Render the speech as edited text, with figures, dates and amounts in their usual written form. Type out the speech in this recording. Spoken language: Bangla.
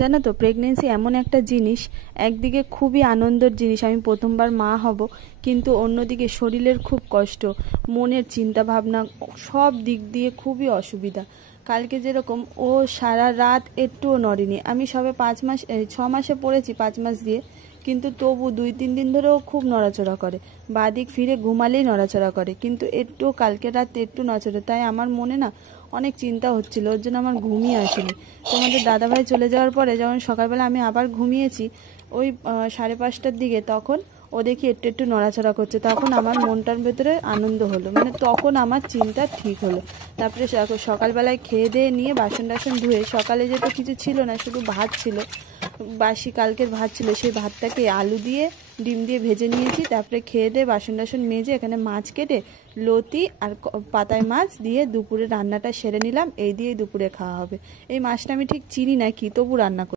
জানো তো, প্রেগনেন্সি এমন একটা জিনিস, একদিকে খুবই আনন্দের জিনিস, আমি প্রথমবার মা হব, কিন্তু অন্যদিকে শরীরের খুব কষ্ট, মনের চিন্তা ভাবনা, সব দিক দিয়ে খুবই অসুবিধা। কালকে যেরকম ও সারা রাত একটুও নড়েনি। আমি সবে 5 মাস 6 মাসে পড়েছি, 5 মাস দিয়ে, কিন্তু তবু 2-3 দিন ধরে ও খুব নড়াচড়া করে, বাদিক ফিরে ঘুমালেই নড়াচড়া করে, কিন্তু একটু কালকে রাত একটু নড়াচড়া। তাই আমার মনে না অনেক চিন্তা হচ্ছিল, ওর জন্য আমার ঘুমিয়ে আসেনি। তোমাদের দাদাভাই চলে যাওয়ার পরে যখন সকালবেলা আমি আবার ঘুমিয়েছি ওই 5:30টার দিকে, তখন ও দেখি একটু একটু নড়াচড়া করছে, তখন আমার মনটার ভেতরে আনন্দ হলো, মানে তখন আমার চিন্তা ঠিক হলো। তারপরে সকালবেলায় খেয়ে দিয়ে নিয়ে বাসন টাসন ধুয়ে, সকালে যেহেতু কিছু ছিল না, শুধু ভাত ছিল, বাসি কালকের ভাত ছিল, সেই ভাতটাকে আলু দিয়ে ডিম দিয়ে ভেজে নিয়েছি। তারপরে খেয়ে দিয়ে বাসন টাসন মেজে এখানে মাছ কেটে লতি আর পাতায় মাছ দিয়ে দুপুরে রান্নাটা সেরে নিলাম। এই দিয়েই দুপুরে খাওয়া হবে। এই মাছটা আমি ঠিক চিনি না কি, তবু রান্না করি।